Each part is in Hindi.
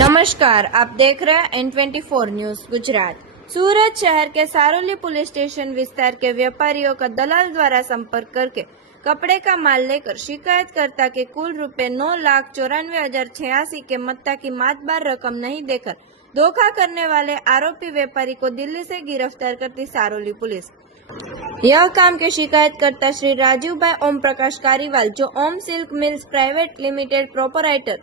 नमस्कार, आप देख रहे हैं N24 न्यूज गुजरात। सूरत शहर के सारोली पुलिस स्टेशन विस्तार के व्यापारियों का दलाल द्वारा संपर्क करके कपड़े का माल लेकर शिकायतकर्ता के कुल रुपए 9,94,086 के मत्ता की मातबार रकम नहीं देकर धोखा करने वाले आरोपी व्यापारी को दिल्ली से गिरफ्तार करती सारोली पुलिस। यह काम के शिकायतकर्ता श्री राजीव भाई ओम प्रकाश कारीवाल, जो Om silk mills private limited proprietor,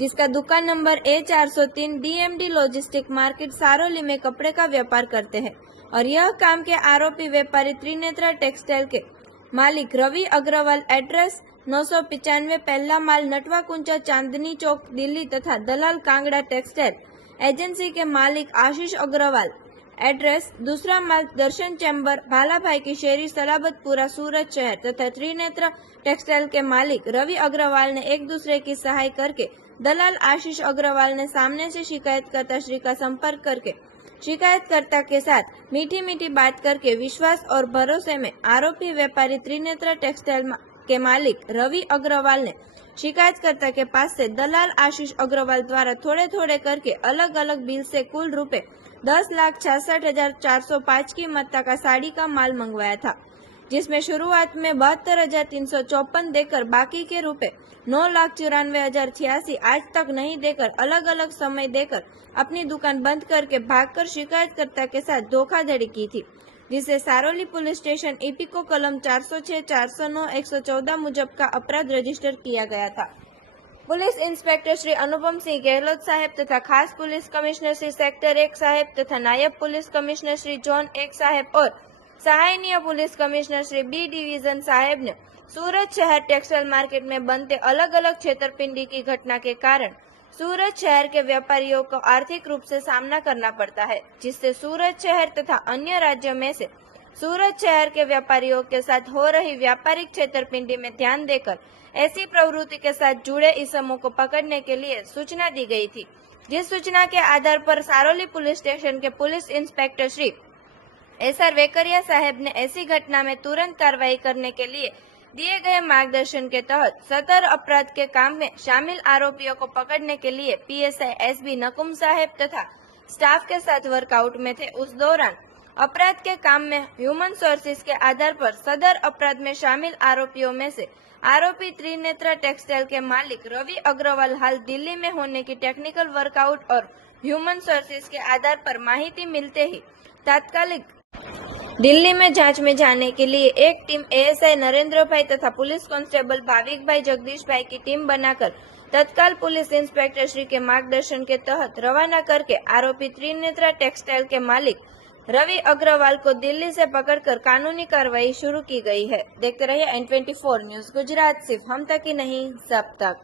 जिसका दुकान number A403 DMD logistic market Saroli में कपड़े का व्यापार करते हैं, और यह काम के आरोपी व्यापारी त्रिनेत्रा टेक्सटाइल के मालिक रवि अग्रवाल, एड्रेस 995 पहला माल नटवा कुंचा चांदनी चौक दिल्ली, तथा दलाल कांगड़ा टेक्सटाइल एजेंसी के मालिक आशीष अग्रवाल, एड्रेस दूसरा माल दर्शन चैम्बर भालाभाई की शेरी सलाबतपुरा सूरत शहर, तथा त्रिनेत्र टेक्सटाइल के मालिक रवि अग्रवाल ने एक दूसरे की सहाय करके दलाल आशीष अग्रवाल ने सामने से शिकायतकर्ता श्री का संपर्क करके शिकायतकर्ता के साथ मीठी मीठी बात करके विश्वास और भरोसे में आरोपी व्यापारी त्रिनेत्र टेक्सटाइल के मालिक रवि अग्रवाल ने शिकायतकर्ता के पास से दलाल आशीष अग्रवाल द्वारा थोड़े थोड़े करके अलग अलग बिल से कुल रुपए 10,66,405 की मत्ता का साड़ी का माल मंगवाया था, जिसमें शुरुआत में 72,354 देकर बाकी के रुपए 9,94,086 आज तक नहीं देकर अलग अलग समय देकर अपनी दुकान बंद करके भागकर शिकायतकर्ता के साथ धोखाधड़ी की थी, जिसे सारोली पुलिस स्टेशन ईपी को कलम 406, 409, 114 मुजब का अपराध रजिस्टर किया गया था। पुलिस इंस्पेक्टर श्री अनुपम सिंह गहलोत साहेब तथा खास पुलिस कमिश्नर श्री सेक्टर 1 साहेब तथा नायब पुलिस कमिश्नर श्री जोन 1 साहेब और सहायनीय police commissioner Shri B division साहेब ने सूरत शहर टेक्सटाइल मार्केट में बनते अलग अलग छेतरपिंडी की घटना के कारण सूरत शहर के व्यापारियों को आर्थिक रूप से सामना करना पड़ता है, जिससे सूरत शहर तथा अन्य राज्यों में से सूरत शहर के व्यापारियों के साथ हो रही व्यापारिक छेतरपिंडी में ध्यान देकर ऐसी प्रवृत्ति के साथ जुड़े इस्मों को पकड़ने के लिए सूचना दी गई थी, जिस सूचना के आधार पर सारोली पुलिस स्टेशन के police inspector Shri SR Vekariya साहब ने ऐसी घटना में तुरंत कार्रवाई करने के लिए दिए गए मार्गदर्शन के तहत सतर अपराध के काम में शामिल आरोपियों को पकड़ने के लिए PSI SB नकुम साहेब तथा स्टाफ के साथ वर्कआउट में थे। उस दौरान अपराध के काम में ह्यूमन सोर्सेज के आधार पर सदर अपराध में शामिल आरोपियों में से आरोपी त्रिनेत्र टेक्सटाइल के मालिक रवि अग्रवाल हाल दिल्ली में होने की टेक्निकल वर्कआउट और ह्यूमन सोर्सेज के आधार पर माहिती मिलते ही तात्कालिक दिल्ली में जांच में जाने के लिए एक टीम ASI नरेंद्र भाई तथा पुलिस कांस्टेबल भाविक भाई जगदीश भाई की टीम बनाकर तत्काल पुलिस इंस्पेक्टर श्री के मार्गदर्शन के तहत रवाना करके आरोपी त्रिनेत्र टेक्सटाइल के मालिक रवि अग्रवाल को दिल्ली से पकड़कर कानूनी कार्रवाई शुरू की गई है। देखते रहिए N24 न्यूज गुजरात, सिर्फ हम तक ही नहीं सब तक।